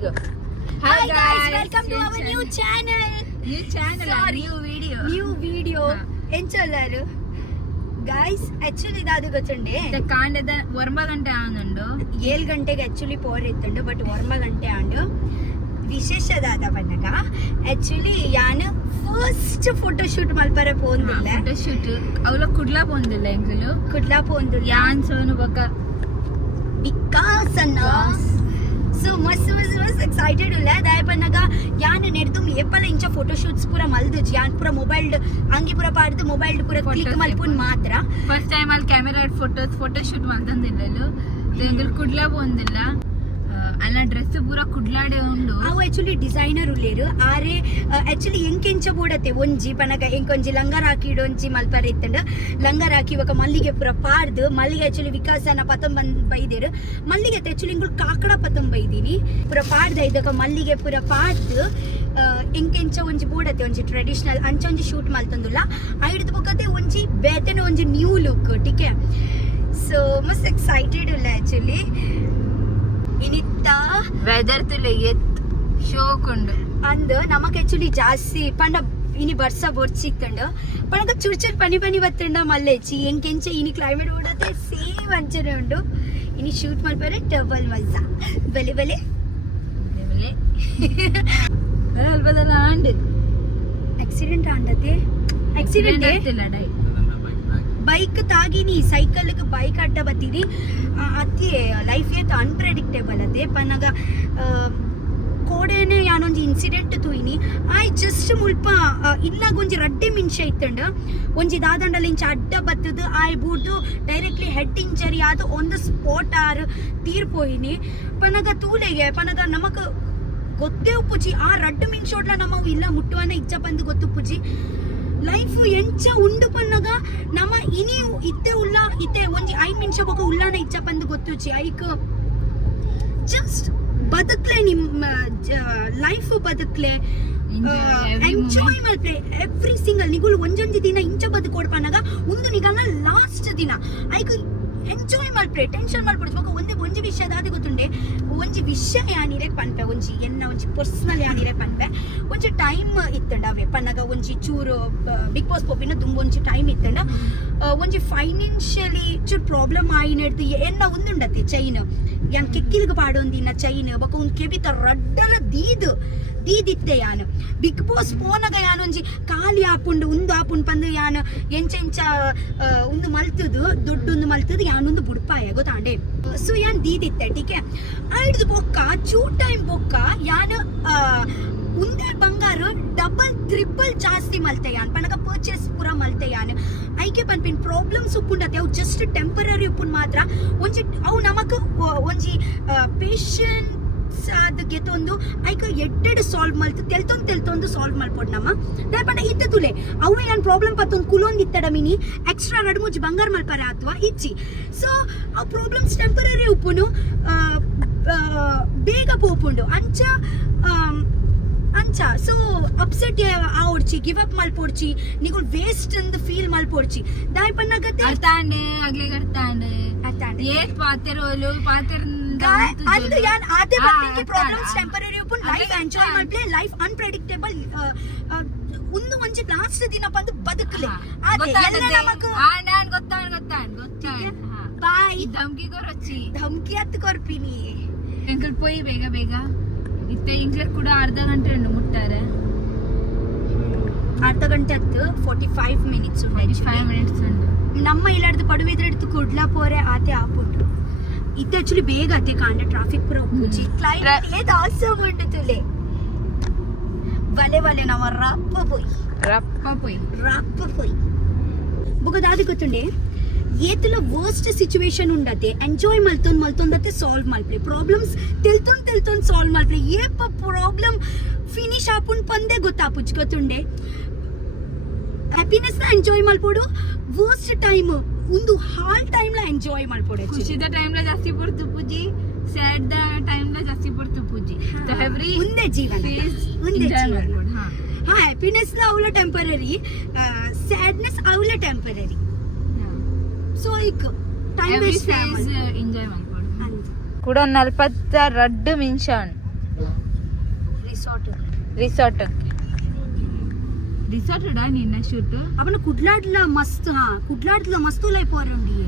Hi guys, welcome to our new channel. New video. Enchalaru. Guys, actually idadu gochunde. The kaandada 1 ಗಂಟೆ ಆನಂಡು 7 ಗಂಟೆಗೆ actually power ಇತ್ತಂಡು but 1 ಗಂಟೆ ಆಂಡು ವಿಶೇಷದಾದ ಪನ್ನಗ actually ಯಾನು first photo shoot ಮಲ್ಪರೆ ಪೋಂದಿಲ್ಲ photo shoot ಅವಲ ಕುಡ್ಲಾ ಪೋಂದಿಲ್ಲ ಎಂಕಲು ಕುಡ್ಲಾ ಪೋಂದಿಲ್ಲ ಯಾನ್ ಸೋನು ಬಕ because ಅನ್ನ So must excited ulla dai pannaga yan nedum epala incha photo shoots pura maldu yan pura mobile angi pura paadu mobile pura click malpun matra first time al camera photo shoot maltandillelu engul kudla bondilla alla dress pura kudlade undu avu actually designer ulleru are actually enkencha bodate onji panaga enkonji langar hakidu onji malpare ittanda langar haki oka mallige pura paardu mallige actually vikasana patam baideru mallige actually engul kakada patam baidini pura paarda idaka mallige pura paardu enkencha onji bodate onji traditional anchonji shoot maltandulla aidu bokate onji betene onji new look tike so must excited ulla actually ಇನಿತ್ತ weather ತುಲೆ ಎತ್ ಶೋಕುಂಡು ಅಂದ್ ನಮಕ್ actually ಜಾಸ್ತಿ ಪಂಡ ಇನಿ ಬರ್ಸ ಬೊರ್ಚಿತ್ತಂಡು ಪಣಗ ಚುರ್ಚುರ್ ಪನಿ ಬತ್ತಂಡ ಮಲ್ಲೆಚ್ಚಿ ಎಂಕೆಂಚ ಇನಿ ಕ್ಲೈಮೇಟ್ ಓಡತ್ತೆ ಸೇಮ್ ಅಂಚನೆ ಉಂಡು ಇನಿ ಶೂಟ್ ಮಲ್ಪರೆ ಡಬಲ್ ಮಜಾ ಬೆಲೆ ಬೆಲೆ ಬೆಲೆ ಅಲ್ಬದಲ್ಲ ಆಂಡ್ ಆಕ್ಸಿಡೆಂಟ್ ಆಂಡತೆ ಆಕ್ಸಿಡೆಂಟ್ ಆಗ್ತಿಲ್ಲ ಡೈ ಬೈಕ್ ತಾಗಿನಿ ಸೈಕಲ್ ಬೈಕ್ ಅಡ್ಡ ಬತ್ತೀನಿ ಅತಿ ಲೈಫ್ ಏತ್ ಅನ್ಪ್ರೆಡಿಕ್ಟೇಬಲ್ ಅದೇ ಪನ್ನಗ ಕೋಡೇನೆ ಯಾನೊಂಜಿ ಇನ್ಸಿಡೆಂಟ್ ತೂಯಿನಿ ಆಯ್ ಜಸ್ಟ್ ಮುಲ್ಪ ಇಲ್ಲಾಗ ಒಂಜಿ ರಡ್ಡೆ ಮಿಂಶ ಇತ್ತಂಡ ಒಂಜಿ ದಾದಂಡಲ ಇಂಚ ಅಡ್ಡ ಬತ್ತದು ಆಯ್ ಬೂಡ್ದು ಡೈರೆಕ್ಟ್ಲಿ ಹೆಡ್ ಇಂಜರಿ ಆದು ಒಂದು ಸ್ಪಾಟ್ ಆರ್ ತೀರ್ಪೋಯಿನಿ ಪನ್ನಗ ತೂಲೆಗೆ ಪನ್ನಗ ನಮಕ್ ಗೊತ್ತೇ ಉಪ್ಪುಜಿ ಆ ರಡ್ಡು ಮಿಂಶೋಡ್ಲ ನಮ್ಮವು ಇಲ್ಲ ಮುಟ್ಟುವನ ಇಚ್ಚ ಬಂದು ಗೊತ್ತುಪ್ಪುಜಿ ಲೈಫ್ ಎಂಚ ಉಂಡು ಪನ್ನಗ ನಮ್ಮ ಇನಿ ಇತ್ತೆ ಉಲ್ಲ ಇತ್ತೆ ಒಂಜಿ 5 ನಿಮಿಷ ಬೋಕ ಉಲ್ಲಾನ ಇಚ್ಚ ಬಂದು ಗೊತ್ತುಚಿ ಐಕ್ ಜಸ್ಟ್ ಬದುಕ್ಲೆ ನಿಮ್ಮ ಲೈಫ್ ಬದುಕ್ಲೆ ಎಂಜಾಯ್ ಮಲ್ಪೆ ಎವ್ರಿ ಸಿಂಗಲ್ ನಿಗುಲು ಒಂಜೊಂಜಿ ದಿನ ಇಂಚ ಬದುಕೋಡ್ ಪನ್ನಗ ಒಂದು ನಿಗಂಗ ಲಾಸ್ಟ್ ದಿನ ಐಕ್ ಎಂಜಾಯ್ ಮಲ್ಪೆ ಟೆನ್ಷನ್ ಮಲ್ಪೊಡು ಬೋಕ ಒಂಜಿ ವಿಷಯ ದಾದಿ ಗೊತ್ತುಂಡೆ ಒಂಜಿ ವಿಷಯ ಯಾನಿರೆ ಪನ್ಪೆ ಒಂಜಿ ಎನ್ನ ಒಂಜಿ ಪರ್ಸನಲ್ ಯಾನಿರೆ ಪನ್ಪೆ ಒಂಜಿ ಟೈಮ್ ಇತ್ತಂಡ ಅವೆ ಪನ್ನಗ ಒಂಜಿ ಚೂರು ಬಿಗ್ ಬಾಸ್ ಪೋಪಿನ ಒಂಜಿ ಟೈಮ್ ಇತ್ತಂಡ ಒಂಜಿ ಫೈನಾನ್ಷಿಯಲಿ ಚೂರು ಪ್ರಾಬ್ಲಮ್ ಆಯಿನೆಡ್ದು ಎನ್ನ ಉಂದುಂಡತಿ ಚೈನ್ ಯಾನ್ ಕೆಕ್ಕಿಲ್ಗ ಪಾಡೊಂದಿನ ಚೈನ್ ಬೊಕ ಒಂದು ಕೆಬಿತ ರಡ್ಡಲ ದೀದಿತ್ತೆ ಯಾನ್ ಬಿಗ್ ಬಾಸ್ ಪೋನಗ ಯಾನೊಂಜಿ ಖಾಲಿ ಆಪುಂಡು ಉಂದು ಆಪುಂಡು ಪಂದು ಯಾನ್ ಎಂಚ ಉಂದು ಮಲ್ತುದು ದೊಡ್ಡೊಂದು ಮಲ್ತುದು ಯಾನೊಂದು ಬುಡ್ಪಾಯ ಗೊತ್ತಾಂಡೆ ಸೊ ಯಾನ್ ದೀದಿತ್ತೆ ಟೀಕೆ ಐಡ್ದು ಬೊಕ್ಕ ಚೂ ಟೈಮ್ ಬೊಕ್ಕ ಯಾನ್ ಉಂದೆ ಬಂಗಾರ ಡಬಲ್ ಟ್ರಿಪಲ್ ಜಾಸ್ತಿ ಮಲ್ತೆ ಯಾನ್ ಪನಗ ಪರ್ಚೇಸ್ ಪೂರ ಮಲ್ತೆ ಯಾನ್ ಐಕೆ ಪನ್ಪಿನ್ ಪ್ರಾಬ್ಲಮ್ಸ್ ಉಪ್ಪುಂಡತೆ ಅವು ಜಸ್ಟ್ ಟೆಂಪರರಿ ಉಪ್ಪುನ್ ಮಾತ್ರ ಒಂಜಿ ಅವು ನಮಕ್ ಒಂಜಿ ಪೇಷಂಟ್ ಅದು ಗೆತ್ತೊಂದು ಐಕ ಎಡ್ಡೆಡ್ ಸಾಲ್ವ್ ಮಲ್ತು ತೆಲ್ತೊಂದು ಸಾಲ್ವ್ ಮಲ್ಪೊಡ್ ನಮ್ಮ ದಯಪಂಡ ಇತ್ತ ತುಲೆ ಅವು ಯಾನ್ ಪ್ರಾಬ್ಲಮ್ ಪತ್ತೊಂದು ಕುಲೊಂದು ಇತ್ತಡ ಮಿನಿ ಎಕ್ಸ್ಟ್ರಾ ರಡ್ ಮುಜ್ಜಿ ಬಂಗಾರ ಮಲ್ಪರೆ ಅಥವಾ ಇಚ್ಚಿ ಸೊ ಆ ಪ್ರಾಬ್ಲಮ್ಸ್ ಟೆಂಪರರಿ ಉಪ್ಪುನು ಬೇಗ ಪೋಪುಂಡು ಅಂಚ ಸೊ ಅಪ್ಸೆಟ್ ಆವಡ್ಚಿ ಗಿವ್ ಅಪ್ ಮಲ್ಪೊಡ್ಚಿ ನಿಗುಲ್ ವೇಸ್ಟ್ ಅಂದ್ ಫೀಲ್ ಮಲ್ಪೊಡ್ಚಿ ದಾಯ್ ಪನ್ನಗತ್ತೆ ಅರ್ತಾಂಡೆ ಆಗ್ಲೇ ಅರ್ತಾಂಡೆ ಏತ್ ಪಾತೆರೋಲು ಪಾತೆರ್ ಅಂದು ಯಾನ್ ಆತೆ ಬಂದಿಗೆ ಪ್ರಾಬ್ಲಮ್ಸ್ ಟೆಂಪರರಿ ಉಪ್ಪುನ್ ಲೈಫ್ ಎಂಜಾಯ್ ಮಲ್ಪೆ ಲೈಫ್ ಅನ್ಪ್ರೆಡಿಕ್ಟೇಬಲ್ ಒಂದು ಒಂಜಿ ಲಾಸ್ಟ್ ದಿನ ಬಂದು ಬದುಕಲೆ ಆತೆ ಎಲ್ಲ ನಮಕ್ ನಾನ್ ಗೊತ್ತಾನ್ ಬಾಯ್ ಧಮ್ಕಿ ಕೊರಚಿ ಧಮ್ಕಿ ಹತ್ತು ಕೊರ್ಪಿನಿ ಎಂಕಲ್ ಪೋಯಿ ಬೇಗ ಇತ್ತೆ ಇಂಗ್ಲರ್ ಕೂಡ ಅರ್ಧ ಗಂಟೆ ಉಂಡು ಮುಟ್ಟಾರೆ ಅರ್ಧ ಗಂಟೆ ಹತ್ತು 45 ಮಿನಿಟ್ಸ್ ಉಂಡು ನಮ್ಮ ಇಲ್ಲಡ್ದು ಪಡುವಿದ್ರಡ್ದು ಕುಡ್ಲಾ ಪೋರೆ ಆತೆ ಆಪುಂಡು ಇತ್ತೆ ಆಕ್ಚುಲಿ ಬೇಗ ಆತೆ ಕಾಂಡ ಟ್ರಾಫಿಕ್ ಪೂರ ಉಪ್ಪುಜಿ ಕ್ಲೈಮೇಟ್ ಏತ್ ಆಸಮ್ ಉಂಡು ತುಲೆ ವಲೆ ನಾವು ರಪ್ಪ ಪೋಯಿ ಬುಗ ದಾದಿ ಗೊತ್ತುಂಡೆ ಏತಲ ವರ್ಸ್ಟ್ ಸಿಚುವೇಶನ್ ಉಂಡತೆ ಎಂಜಾಯ್ ಮಲ್ತೊಂದತೆ ಸಾಲ್ವ್ ಮಲ್ಪೆ ಪ್ರಾಬ್ಲಮ್ಸ್ ತೆಲ್ತೊಂದು ಸಾಲ್ವ್ ಮಲ್ಪೆ ಏಪ ಪ್ರಾಬ್ಲಮ್ ಫಿನಿಶ್ ಆಪುಂಡ್ ಪಂದೆ ಗೊತ್ತಾಪುಜ್ ಗೊತ್ತುಂಡೆ ಹ್ಯಾಪಿನೆಸ್ ನ ಎಂಜಾಯ್ ಮಲ್ಪೋಡು ವರ್ಸ್ಟ್ ಟೈಮ್ ಒಂದು ಹಾಲ್ ಟೈಮ್ ಲ ಎಂಜಾಯ್ ಮಲ್ಪೋಡು ಖುಷಿದ ಟೈಮ್ ಲ ಜಾಸ್ತಿ ಪಡ್ತು ಪೂಜಿ ಸ್ಯಾಡ್ ದ ಟೈಮ್ ಲ ಜಾಸ್ತಿ ಪಡ್ತು ಪೂಜಿ ಎವ್ರಿ ಒಂದೇ ಜೀವನ ಹಾ ಹ್ಯಾಪಿನೆಸ್ ಲ ಅವಳ ಟೆಂಪರರಿ ಸ್ಯಾಡ್ನೆಸ್ ಅವಳ ಟೆಂಪರರಿ ಸೊ ಈಗ ಟೈಮ್ ವೇಸ್ಟ್ ಎಂಜಾಯ್ ಮಾಡ್ಬೋದು ಕೂಡ 42 ನಿಮಿಷ ರಿಸಾರ್ಟ್ ರಿಸಾರ್ಟ್ ನಿನ್ನ ಶೂಟ್ आपण कुडलाडला मस्त कुडलाडला मस्त लय पोरंडी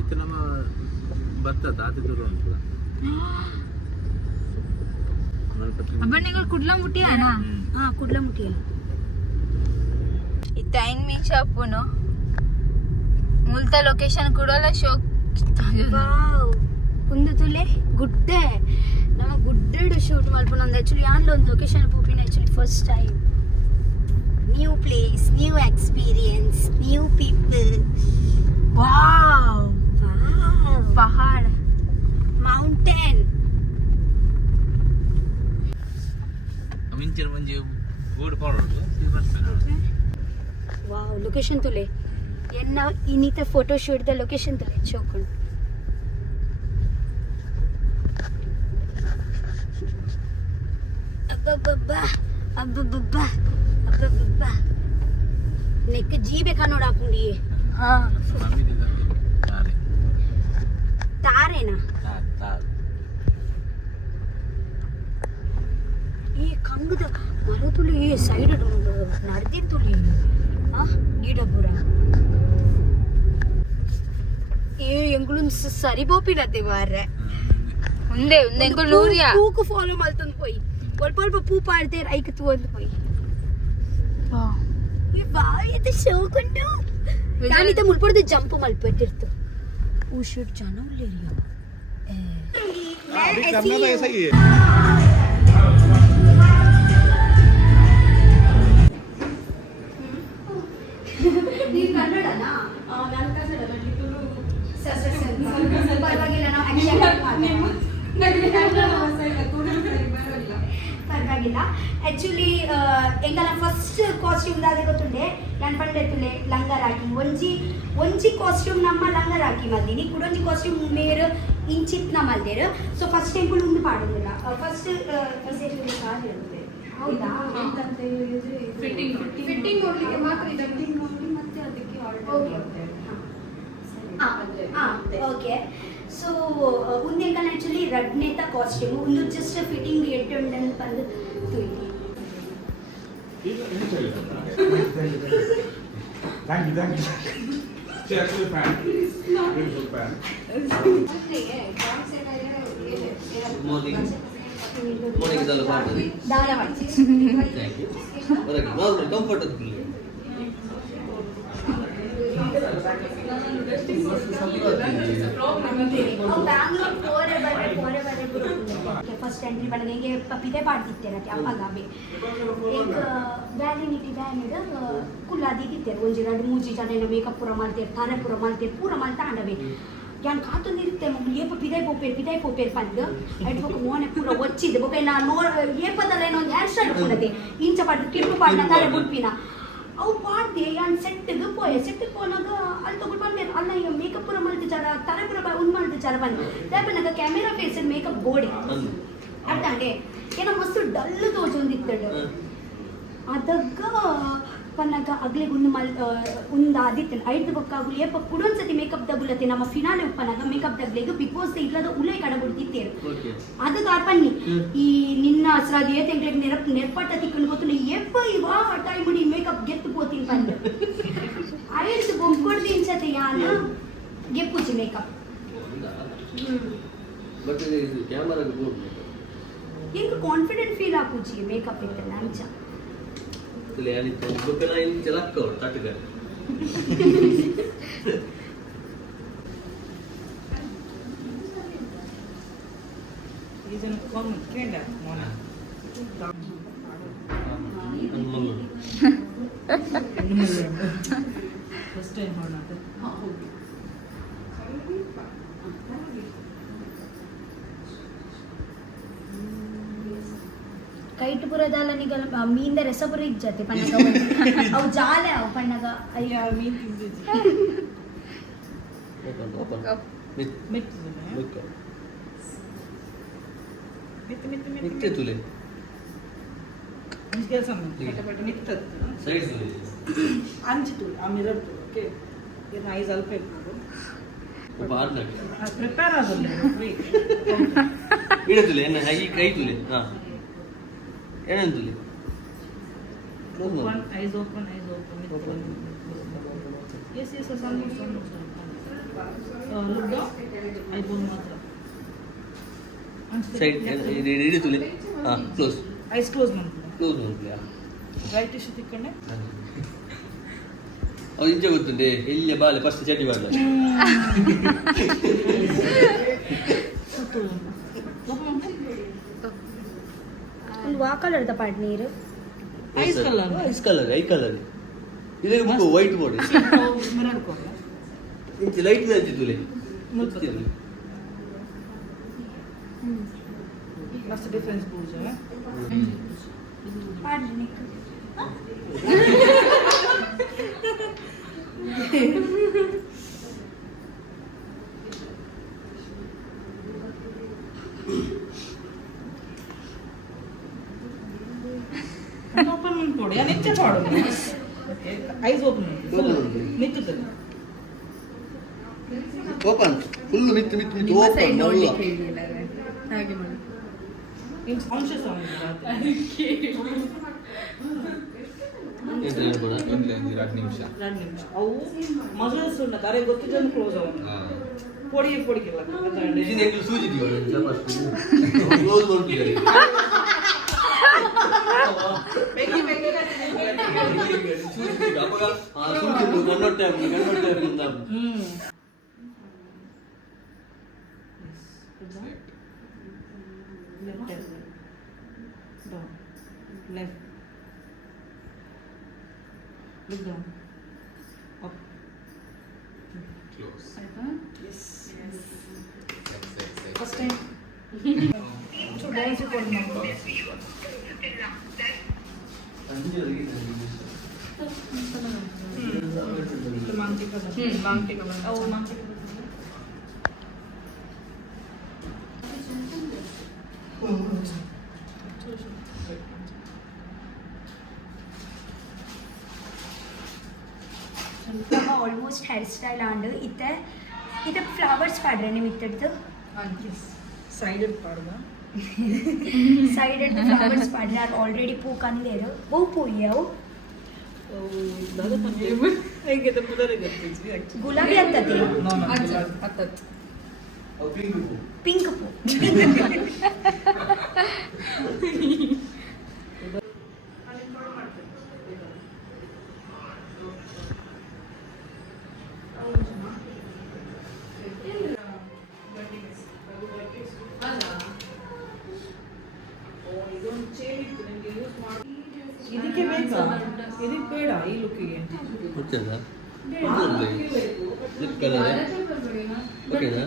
इथं ನಮ್ಮ ಬರ್ತದ ಆದಿತ್ಯರು ಅಂತ ಅಬ್ಬ ನೀವು ಕುಡ್ಲಮುಟ್ಟಿ ಅಣ್ಣ कुडलामुटी ಈ ಟೈಮಿಂಗ್ ಶಾಪುನು ಮುಲ್ತ ಲೊಕೇಶನ್ ಕೊಡಲ್ಲ ಶೋಕ್ ವಾವ್ ಒಂದು ತುಲೆ ಗುಡ್ಡೆ ನಮ್ಮ ಗುಡ್ಡೆಡು ಶೂಟ್ ಮಲ್ಪನ ಒಂದು ಆಕ್ಚುಲಿ ಯಾನ್ಲ ಒಂದು ಲೊಕೇಶನ್ ಪೋಪಿನ actually first time new place new experience new people wow ಪಹಾಡ್ ಮೌಂಟೇನ್ ಮಿಂಚರ್ म्हणजे ಗೋಡ್ ಪಾಡೋದು ಸಿಬರ್ಸನ ವಾವ್ ಲೊಕೇಶನ್ ತುಲೆ ಎನ್ನ ಇನ್ನಿತ ಫೋಟೋ ಶೂಟ್ ದ ಲೊಕೇಶನ್ ತುಲೆ ಚೋಕೊಂಡು ಅಬ್ಬಬ್ಬಬ್ಬಾ ನೆಕ್ ಜೀ ಬೇಕಾ ನೋಡ ಹಾಕೊಂಡಿ ಹಾ ತಾರೇನಾ ತಾರೆ ಈ ಕಂಗದ ಮರತುಳಿ ಸೈಡ್ ನಡೆದಿತ್ತುಳಿ ಗಿಡ ಪೂರ ಏ ಎಂಗುಳು ಸರಿಬೋಪಿಲ್ಲದೆ ಮಾರ್ರೆ ఉందే ఉందే ఇంకో నూరియా పూకు ఫాలో మల్తుంది పోయి ఒల్పొల్ప పూ పాడితే రైకు తోంది పోయి ಈ ಬಾಯಿದ ಶೋಕೊಂಡು ನಾನಿತ ಮುಲ್ಪಡ್ದು ಜಂಪ್ ಮಲ್ಪಟ್ಟಿರ್ತು ಓ ಶಿಟ್ ಜನ ಉಳ್ಳೇರಿಯ अभी करना तो ऐसा ही है ನೀನು ಕನ್ನಡನಾ ನಾನು ಕನ್ನಡ ಸರ್ ಪರವಾಗಿಲ್ಲ ನಾವು ಪರವಾಗಿಲ್ಲ ಆಕ್ಚುಲಿ ಎಂಗಲ ಫಸ್ಟ್ ಕಾಸ್ಟ್ಯೂಮ್ ದಾದ ಗೊತ್ತುಂಡೆ ನಾನು ಪಂಡೆತ್ತುಲೆ ಲಂಗರ್ ಹಾಕಿ ಒಂಜಿ ಕಾಸ್ಟ್ಯೂಮ್ ನಮ್ಮ ಲಂಗರ್ ಹಾಕಿ ಮಲ್ದಿನಿ ಕುಡೊಂಜಿ ಕಾಸ್ಟ್ಯೂಮ್ ಮೇರು ಇಂಚಿತ್ನ ಮಲ್ದೇರು ಸೊ ಫಸ್ಟ್ ಟೆಂಪಲ್ ಒಂದು ಪಾಡೋದಿಲ್ಲ ಫಸ್ಟ್ ಹೌದಾ ಫಿಟ್ಟಿಂಗ್ ನೋಡ್ಲಿಕ್ಕೆ ಮಾತ್ರ ಫಿಟ್ಟಿಂಗ್ ನೋಡಿ ಮತ್ತೆ ಅದಕ್ಕೆ ಓಕೆ ಸೊ ಉಂದೆಂಕಲ್ ಆಕ್ಚುಲಿ ರಡ್ನೇತ ಕಾಸ್ಟ್ಯೂಮ್ ಒಂದು ಜಸ್ಟ್ ಫಿಟ್ಟಿಂಗ್ ಎಟ್ಟೊಂಡನ್ ಬಂದು ತುಯ್ಲಿ Thank you. She actually fan. Beautiful fan. Morning is all about it. ಧಾರಾವಾಹಿ Thank you. But normal, comfortable. Bangalore ಪೋರೆ ಬರೆ ಫಸ್ಟ್ ಎಂಟ್ರಿ ಬಣ್ಣ ಹೆಂಗೆ ಪಿದೆ ಪಾಡ್ತಿತ್ತೇನೆ ಅಪ್ಪಗಾಬೆ ಈಗ ವ್ಯಾಲಿನಿಟಿ ಬ್ಯಾನಿಡ್ ಕುಲ್ಲಾದಿ ತಿತ್ತೇರು ಒಂಜಿ ಎರಡು ಮೂಜಿ ಜನ ಮೇಕಪ್ ಪೂರ ಮಾಡ್ತೇವೆ ತಾರೆ ಪೂರ ಮಾಡ್ತೇವೆ ಪೂರ ಮಾಡ್ತಾ ಆಂಡವೆ ಯಾನ್ ಕಾತೊಂದಿರುತ್ತೆ ಏಪ ಪಿದೈ ಪೋಪೇರ್ ಪಂದು ಐಟ್ಬೇಕು ಮೋನೆ ಪೂರ ಒಚ್ಚಿದೆ ಬೊಪೆ ನಾನು ಏಪದಲ್ಲ ಏನೋ ಒಂದು ಹೇರ್ ಸ್ಟೈಲ್ ಪೂರದೆ ಇಂಚ ಪಾಡ್ದು ಕಿರ್ಪು ಪಾಡ್ನ ತಾರೆ ಬುಲ್ಪಿನ ಅವು ಪಾಡ್ದೆ ಯಾನ್ ಸೆಟ್ಟಿಗೆ ಪೋನಾಗ ಅಲ್ಲಿ ತಗೊಂಡು ಬಂದೆ ಅಲ್ಲ ಈಗ ಮೇಕಪ್ ಪೂರ ಮಲ್ತಿ ಜರ ತಾರೆ ಪೂರ ಒಂದು ಮಲ್ತಿ ಜರ ಬಂದು ದಾಪನಾಗ ಕ್ಯಾಮೆರಾ ಫೇಸ್ ಮೇಕಪ್ ಗೋಡೆ ಅರ್ಥಂಡೆ ಏನೋ ಮಸ್ತು ಡಲ್ಲು ತೋಜೊಂದಿತ್ತಡು ಅದಕ್ಕ ಪನ್ನಗ ಅಗ್ಲೆ ಗುಂಡು ಉಂದ ಆದಿತ್ತು ಐದು ಬೊಕ್ಕಾಗುಲಿ ಏಪ ಪುಡೊಂದ್ಸತಿ ಮೇಕಪ್ ದಗುಲತೆ ನಮ್ಮ ಫಿನಾಲೆ ಉಪ್ಪನಾಗ ಮೇಕಪ್ ದಗ್ಲೆಗ ಬಿಗ್ ಬಾಸ್ ಇಲ್ಲದ ಉಲೆ ಕಡಬಿಡ್ತಿತ್ತೇರು ಅದು ಕಾರ್ಪಣ್ಣಿ ಈ ನಿನ್ನ ಅಸ್ರಾದ ಏತೆಂಗ್ಲೆಗ್ ನೆರ್ಪಟ್ಟ ತಿಕ್ಕೊಂಡು ಗೊತ್ತು ಎಪ್ಪ ಇವಾ ಟೈಮ್ ಮುಡಿ ಮೇಕಪ್ ಗೆತ್ತು ಪೋತೀನಿ ಬಂದು ಐದು ಬೊಂಕೊಡ್ದು ಇನ್ಸತೆ ಯಾನ ಗೆಪ್ಪುಜಿ ಮೇಕಪ್ But ಇದು ಕ್ಯಾಮರಾ ಇಂಕ ಕಾನ್ಫಿಡೆಂಟ್ ಫೀಲ್ ಆಪುಜಿ ಮೇಕಪ್ ಇತ್ತಲ್ಲ ಅಂಚ ಯಾನಿತ್ತು ಗೊಬ್ಬರ ಇನ್ನು ಚೆಲಕ್ಕ ತಟ್ಟಗ ಇದನ್ನು ಕೊಂಡು ಕೇಂದ್ರ ಮೋನ ಫಸ್ಟ್ ಟೈಮ್ ಮಾಡೋದು ಕೈಟುಪುರದಾಲ ನಿಗಲ ಮೀಂದ ರಸಪುರ ಇಜ್ಜತೆ ಪನ್ನಗ ಅವು ಜಾಲೆ ಅವು ಪನ್ನಗ ಅಯ್ಯ ಮೀನು ತಿಂದಿದ್ದಿ ಮಿತ್ತೆ ತುಲೆ ಕೆಲಸ ಮಿತ್ತದ್ದು ಸೈಡ್ ತುಲೆ ಅಂಚಿತು ಆ ಮಿರರ್ ಓಕೆ ಏನು ಐದು ಅಲ್ಪ ಇರ್ಬೋದು ಪಾರ್ಟ್ನರ್ ಪ್ರಿಪೇರ್ ಆಗೋಲ್ಲ ಫ್ರೀ ಇಡ ತುಲೆ ಕೈ ತುಲೆ ಹಾಂ ಏನಂತಲ್ಲಿ ಕ್ಲೋಸ್ Open, ಮಾಡಿ eyes open, eyes open. Yes, yes, sun look. Look down. Eyebrow ಮಾತ್ರ. ಸೈಡ್ ಇಡಿ ತುಳಿ ಹಾಂ ಕ್ಲೋಸ್ Eyes close ಮಾಡ್ಕೊಳ್ಳಿ. ಕ್ಲೋಸ್ ಮಾಡ್ತೀಯಾ Right tissue ತಿಕ್ಕೊಂಡೆ. ಅವ್ರು ಇಂಚೆ ಗೊತ್ತುಂಟೆ ಇಲ್ಲೇ ಬಾಲೆ ಫಸ್ಟ್ ಚಟಿ ಬಾಲೆ ಒಂದು ವಾ ಕಲರ್ದ ಪಾಡ್ ನೀರು Ice color. Ice colour eye colour ಇದಕ್ಕೆ ಬುಕ್ಕು ವೈಟ್ ಬೋರ್ಡ್ ಮಿರರ್ ಕೊಡ್ಲ. ಇಂಚೆ ಲೈಟ್ ಮೇಲೆ ತುಳಿ ಮುಚ್ಚಿರ್ಲಿ. ಮಸ್ತ್ ಡಿಫರೆನ್ಸ್ ಪೂಜೆ. ಪಾಡ್ರಿ ನಿಕ್ಕು ಓಪನ್ ಕೊಡಿ ನಿಚ್ಚೆ ಪಾಡು. ಐಸ್ ಓಪನ್ ನಿಂತುತ್ತದೆ. ಓಪನ್ ಫುಲ್ ಮಿತ್ತು ಮಿತ್ತು ಮಿತ್ತು ಓಪನ್ ಹಾಗೆ ಮಾಡಿ ಕಾನ್ಶಿಯಸ್ ಆಗಿದೆ. ಒಂದು 2 ನಿಮಿಷ 2 ನಿಮಿಷ ಅವು ಮಸಲ್ಸ್ ಉಂಟ ತಾರೆ ಗೊತ್ತಿದ್ದನ್ನು ಕ್ಲೋಸ್ ಆಗ ಪೊಡಿಗಿಲ್ಲ ಸೂಜಿ ಕ್ಲೋಸ್ ಮಾಡ್ತಿದ್ದಾರೆ ಗಣ್ಣೊಟ್ಟೆ left look down up close yes first time so dance record ಮಾಡ್ಕೊ ಮಾಂತಿಕ ಅವು ಮಾಂತಿಕ ಆಲ್ಮೋಸ್ಟ್ ಹೇರ್ ಸ್ಟೈಲ್ ಆಂಡ್ ಇತ್ತೆ ಫ್ಲವರ್ಸ್ ಪಾಡ್ರೆ ನೀವು ಇತ್ತದ್ದು ಸೈಡೆಡ್ ಪಾಡ್ದ ಸೈಡೆಡ್ ಫ್ಲವರ್ಸ್ ಪಾಡ್ರೆ ಅದು ಆಲ್ರೆಡಿ ಪೂ ಕಂದೇರು ಬಹು ಪೂ ಅವು ಹೇಗೆ ಪುದರಿ ಗೊತ್ತಿದ್ವಿ ಗುಲಾಬಿ ಹತ್ತತಿ ಪಿಂಕ್ ಪೂ ಇದಕ್ಕೆ ಬೇಕಾ ಇದಕ್ಕೆ ಬೇಡ ಈ ಲುಕ್ಕಿಗೆ ಗೊತ್ತಲ್ಲ ಲಿಪ್ ಕಲರ್ ಓಕೆನಾ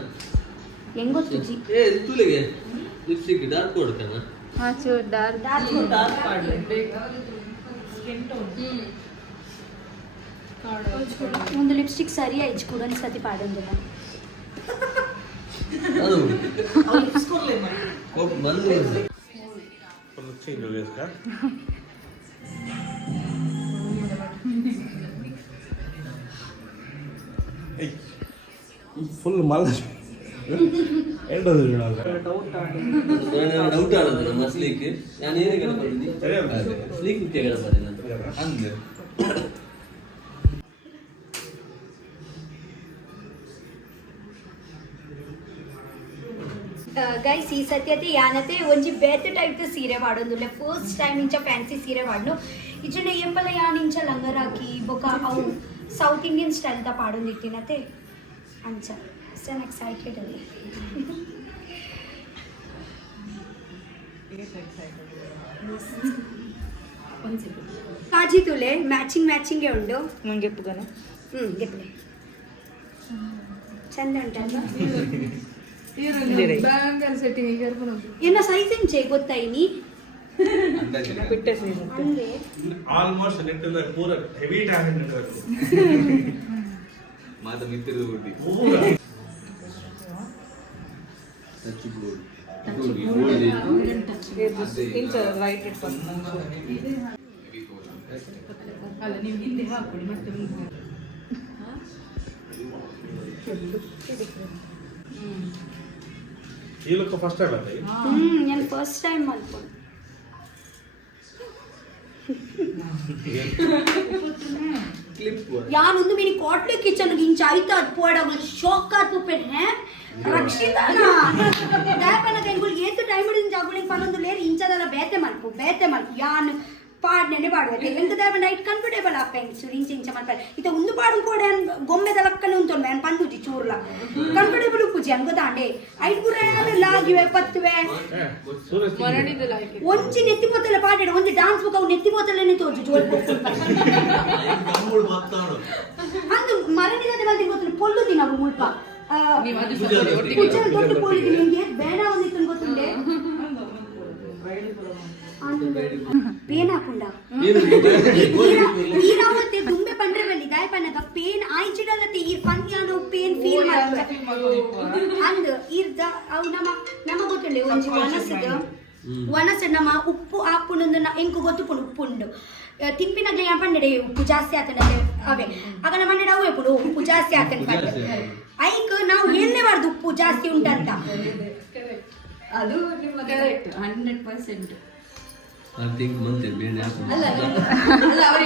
ಹೆಂಗ್ ಗೊತ್ತಿಜ್ಜಿ ಏ ತುಳಿಗೆ ಲಿಪ್ಸ್ಟಿಕ್ ಡಾರ್ಕ್ ಕೊಡ್ತಾನ ಹಾಂ ಚೂರು ಡಾರ್ಕ್ ಡಾರ್ಕ್ ಪಾಡ್ಲೆ ಸ್ಕಿನ್ ಟೋನ್ ಒಂದು ಲಿಪ್ಸ್ಟಿಕ್ ಸರಿ ಆಯ್ತು ಕೂಡ ಸತಿ ಪಾಡೊಂದಿಲ್ಲ ಅದು ಅವ್ರು ಇಸ್ಕೊಡ್ಲೇ ಮಾಡಿ ಬಂದು फुल चेंज हो गया इसका फुल माल ಎಂಟು ಡೌಟ್ ಆಗಿ ಡೌಟ್ ಆಡೋದು ಮಸ್ಲಿಕ್ಕೆ ನಾನು ಏನೇ ಕಳ್ಕೊಂಡಿದ್ದಿ ಸ್ಲೀಕ್ ಮುಖ್ಯ ಕಳ್ಬಾರೆ ನಾನು ಅಂದೆ ಗೈಸ್ ಈ ಸತಿ ಅತಿ ಯಾನತೆ ಒಂಜಿ ಬೇತೆ ಟೈಪ್ ಸೀರೆ ವಾಡೊಂದುಲ್ಲ ಫಸ್ಟ್ ಟೈಮ್ ಇಂಚ ಫ್ಯಾನ್ಸಿ ಸೀರೆ ವಾಡ್ನು ಇಜನೆ ಎಂಪಲ ಯಾನ್ ಇಂಚ ಲಂಗರ್ ಹಾಕಿ ಬೊಕ ಅವು ಸೌತ್ ಇಂಡಿಯನ್ ಸ್ಟೈಲ್ ದ ಪಾಡೊಂದಿತ್ತಿನತೆ ಅಂಚ ಸನ್ ಎಕ್ಸೈಟೆಡ್ ಅಲ್ಲಿ ಕಾಜಿ ತುಲೆ ಮ್ಯಾಚಿಂಗ್ ಉಂಡು ನಂಗೆ ಪುಗನ ಗೆಪ್ಲೆ ಚಂದ ಉಂಟಲ್ವಾ ಬ್ಯಾಂಗಲ್ ಸೆಟ್ಟಿಂಗ್ ಈಗ ಏನ ಸೈಜ್ ಎಂಚೆ ಗೊತ್ತಾಯಿನಿ ಬಿಟ್ಟೆ ಸೀನ್ ಹಂಗೆ ಆಲ್ಮೋಸ್ಟ್ ನೆಟ್ಟಿಲ್ಲ ಪೂರ ಹೆವಿ ಟ್ಯಾಲೆಂಟ್ ನೆಟ್ವರ್ಕ್ ಮಾತ ಮಿತ್ತಿರು ಬಿಟ್ಟಿ ಪೂರ ಟಚ್ ಗೋಲ್ಡ್ ಇಂಚ ರೈಟ್ ಇಟ್ ಅಲ್ಲ ನೀವು ಹಿಂದೆ ಹಾಕೊಳ್ಳಿ ಮತ್ತೆ ಈ ಲುಕ್ ಫಸ್ಟ್ ಟೈಮ್ ಅಂತ ನಾನು ಫಸ್ಟ್ ಟೈಮ್ ಮಾಡ್ಕೊಂಡು ಯಾನೊಂದು ಮೀನಿ ಕಾಟ್ಲೆ ಕಿಚನ್ ಇಂಚ ಆಯ್ತು ಅದು ಪೋಡಗಳು ಶಾಕ್ ಆತು ರಕ್ಷಿತಾನ ದಾಯಪನ ಕೈಗಳು ಏತು ಟೈಮ್ ಹಿಡಿದು ಜಾಗುಳಿಗೆ ಪನ್ನೊಂದು ಲೇರ್ ಇಂಚದಲ್ಲ ಬೇತೆ ಮಲ್ಪು ಯಾನ್ ಪಾಡ್ನೆ ಪಾಡುವೆ ಎಂತ ದಾಯಪನ ನೈಟ್ ಕಂಫರ್ಟೇಬಲ್ ಆಪೆಂಗ್ ಸುರಿ ಇಂಚ ಮಲ್ಪೆ ಇತ ಒಂದು ಪಾಡು ಕೂಡ ಗೊಂಬೆದ ಲಕ್ಕನೆ ಉಂಟೊಂದು ನಾನು ಪಂದುಜಿ ಚೂರ್ಲ ಕಂಫರ್ಟೇಬಲ್ ಉಪ್ಪುಜಿ ಅನ್ ಗೊತ್ತಾಂಡೆ ಐದು ಕೂಡ ಲಾಗಿವೆ ಪತ್ತುವೆ ಒಂಚಿ ನೆತ್ತಿ ಪೋತಲೆ ಪಾಡಿಡ ಒಂದು ಡಾನ್ಸ್ ಬುಕ್ ಅವು ನೆತ್ತಿ ಪೋತಲೆನೆ ತೋಜು ಜೋಲ್ ಅಂದು ಮರಣಿದ ಮಂದಿ ಗೊತ್ತಿಲ್ಲ ಪೊಲ್ಲುದಿ ನಾವು ಮುಲ್ಪ ದೊಡ್ಡ ಪೊಲ್ಲಿದಿ ನಿಂಗೆ ಬೇಡ ಒಂದಿತ್ತು ಗೊತ್ತುಂಡೆ ಪೇನ್ ಹಾಕೊಂಡ ಈ ನಾವತ್ತೆ ದುಂಬೆ ಪಂಡ್ರೆ ಬಲ್ಲಿ ದಾಯಪನಗ ಪೇನ್ ಆಯ್ಚಿಡಲತ್ತೆ ಈ ಪಂದ್ಯಾನು ಪೇನ್ ಫೀಲ್ ಅಂದ್ ಇರ್ದ ಅವು ನಮ್ಮ ಗೊತ್ತಿಲ್ಲ ಒಂಜಿ ವನಸದ ನಮ್ಮ ಉಪ್ಪು ಆಪುಂಡು ಎಂಕು ಗೊತ್ತುಪುಂಡು ಉಪ್ಪುಂಡು ತಿಪ್ಪಿನಾಗ್ಲಿ ಯಾ ಪಂಡೆಡೆ ಉಪ್ಪು ಜಾಸ್ತಿ ಆತನ ಅವೇ ಆಗ ನಮ್ಮ ಪಂಡೆಡ ಅವೇ ಪುಡು ಉಪ್ಪು ಜಾಸ್ತಿ ಆತನ ಐಕ್ ನಾವು ಎಣ್ಣೆಬಾರ್ದು ಉಪ್ಪು ಜಾಸ್ತಿ ಉಂಟಂತ ಅದು ನಿಮ್ಮ ಕರೆಕ್ಟ್ 100%. I think ಮಂತೆ ಬೇನೆ ಹಾಕು ಅಲ್ಲ ಅವ್ರು